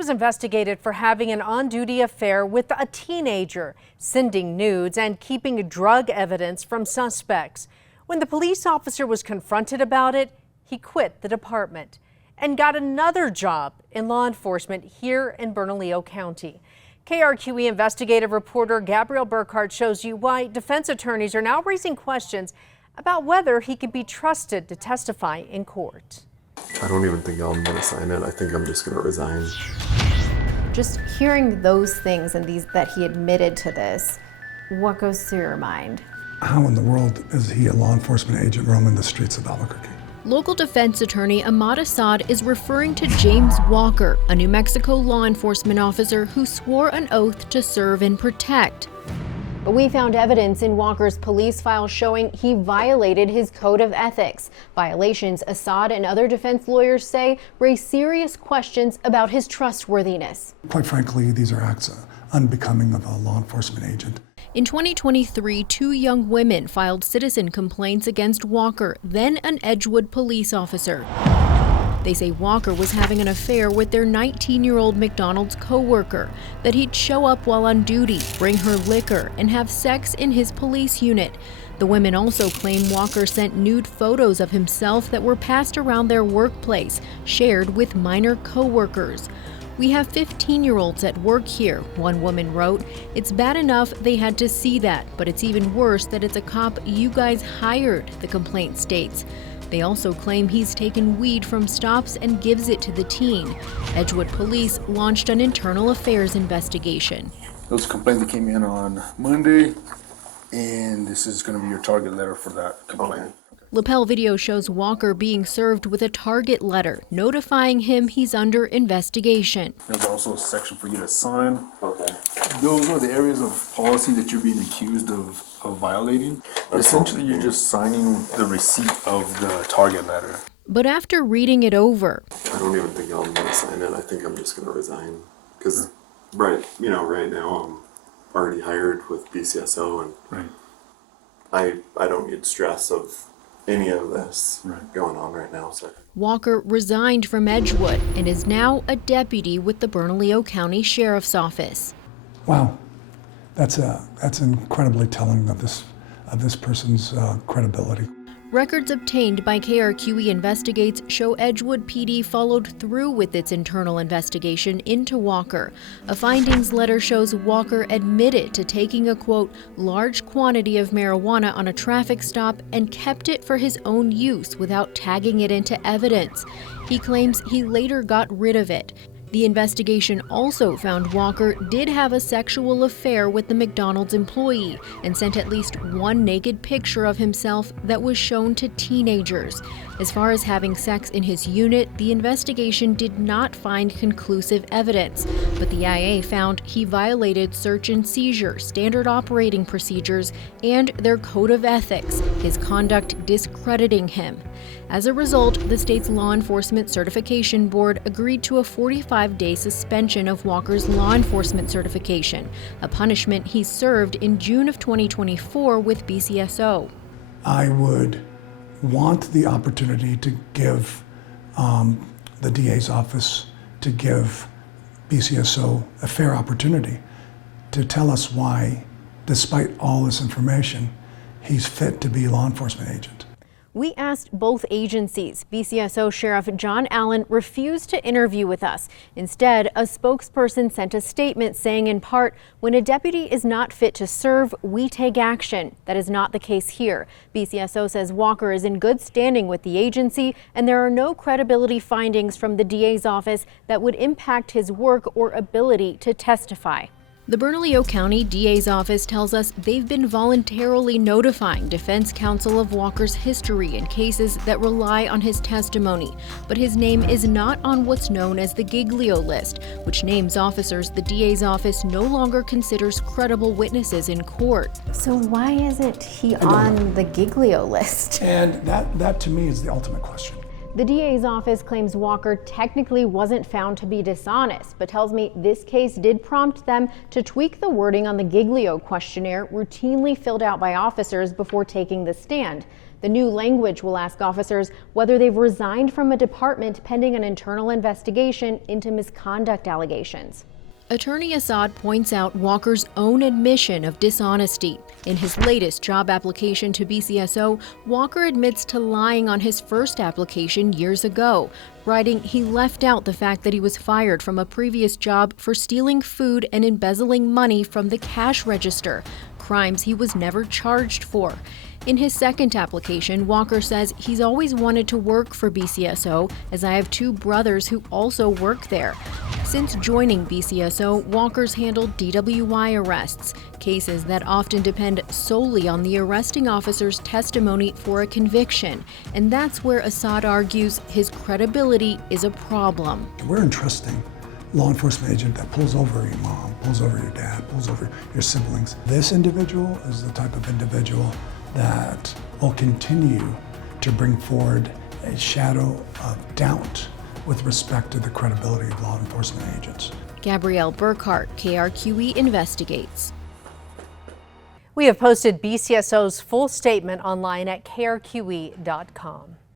was investigated for having an on-duty affair with a teenager, sending nudes and keeping drug evidence from suspects. When the police officer was confronted about it, he quit the department and got another job in law enforcement here in Bernalillo County. KRQE investigative reporter Gabrielle Burkhart shows you why defense attorneys are now raising questions about whether he could be trusted to testify in court. I don't even think I'm going to sign it. I think I'm just going to resign. Just hearing those things and that he admitted to this, what goes through your mind? How in the world is he a law enforcement agent roaming the streets of Albuquerque? Local defense attorney Ahmad Assad is referring to James Walker, a New Mexico law enforcement officer who swore an oath to serve and protect. But we found evidence in Walker's police file showing he violated his code of ethics. Violations Assad and other defense lawyers say raise serious questions about his trustworthiness. Quite frankly, these are acts unbecoming of a law enforcement agent. In 2023, 2 young women filed citizen complaints against Walker, then an Edgewood police officer. They say Walker was having an affair with their 19-year-old McDonald's co-worker, that he'd show up while on duty, bring her liquor, and have sex in his police unit. The women also claim Walker sent nude photos of himself that were passed around their workplace, shared with minor co-workers. "We have 15-year-olds at work here," one woman wrote. "It's bad enough they had to see that, but it's even worse that it's a cop you guys hired," the complaint states. They also claim he's taken weed from stops and gives it to the teen. Edgewood police launched an internal affairs investigation. Those complaints that came in on Monday, and this is going to be your target letter for that complaint. Lapel video shows Walker being served with a target letter, notifying him he's under investigation. There's also a section for you to sign. Okay. Those are the areas of policy that you're being accused of violating. Essentially, you're just signing the receipt of the target letter. But after reading it over, I don't even think I'm going to sign it. I think I'm just going to resign. Because right now I'm already hired with BCSO, and I don't need stress of any of this going on right now. So Walker resigned from Edgewood and is now a deputy with the Bernalillo County Sheriff's Office. Wow, that's incredibly telling of this person's credibility. Records obtained by KRQE Investigates show Edgewood PD followed through with its internal investigation into Walker. A findings letter shows Walker admitted to taking a, quote, large quantity of marijuana on a traffic stop and kept it for his own use without tagging it into evidence. He claims he later got rid of it. The investigation also found Walker did have a sexual affair with the McDonald's employee and sent at least one naked picture of himself that was shown to teenagers. As far as having sex in his unit, the investigation did not find conclusive evidence, but the IA found he violated search and seizure, standard operating procedures, and their code of ethics, his conduct discrediting him. As a result, the state's Law Enforcement Certification Board agreed to a 45-day suspension of Walker's law enforcement certification, a punishment he served in June of 2024 with BCSO. I would want the opportunity to give the DA's office, to give BCSO a fair opportunity to tell us why, despite all this information, he's fit to be a law enforcement agent. We asked both agencies. BCSO Sheriff John Allen refused to interview with us. Instead, a spokesperson sent a statement saying, in part, when a deputy is not fit to serve, we take action. That is not the case here. BCSO says Walker is in good standing with the agency, and there are no credibility findings from the DA's office that would impact his work or ability to testify. The Bernalillo County DA's office tells us they've been voluntarily notifying defense counsel of Walker's history in cases that rely on his testimony, but his name is not on what's known as the Giglio list, which names officers the DA's office no longer considers credible witnesses in court. So why isn't he on the Giglio list? And that to me is the ultimate question. The DA's office claims Walker technically wasn't found to be dishonest, but tells me this case did prompt them to tweak the wording on the Giglio questionnaire routinely filled out by officers before taking the stand. The new language will ask officers whether they've resigned from a department pending an internal investigation into misconduct allegations. Attorney Assad points out Walker's own admission of dishonesty. In his latest job application to BCSO, Walker admits to lying on his first application years ago, writing he left out the fact that he was fired from a previous job for stealing food and embezzling money from the cash register, crimes he was never charged for. In his second application, Walker says he's always wanted to work for BCSO, as I have 2 brothers who also work there. Since joining BCSO, Walker's handled DWI arrests, cases that often depend solely on the arresting officer's testimony for a conviction. And that's where Assad argues his credibility is a problem. We're entrusting law enforcement agent that pulls over your mom, pulls over your dad, pulls over your siblings. This individual is the type of individual that will continue to bring forward a shadow of doubt with respect to the credibility of law enforcement agents. Gabrielle Burkhart, KRQE Investigates. We have posted BCSO's full statement online at krqe.com.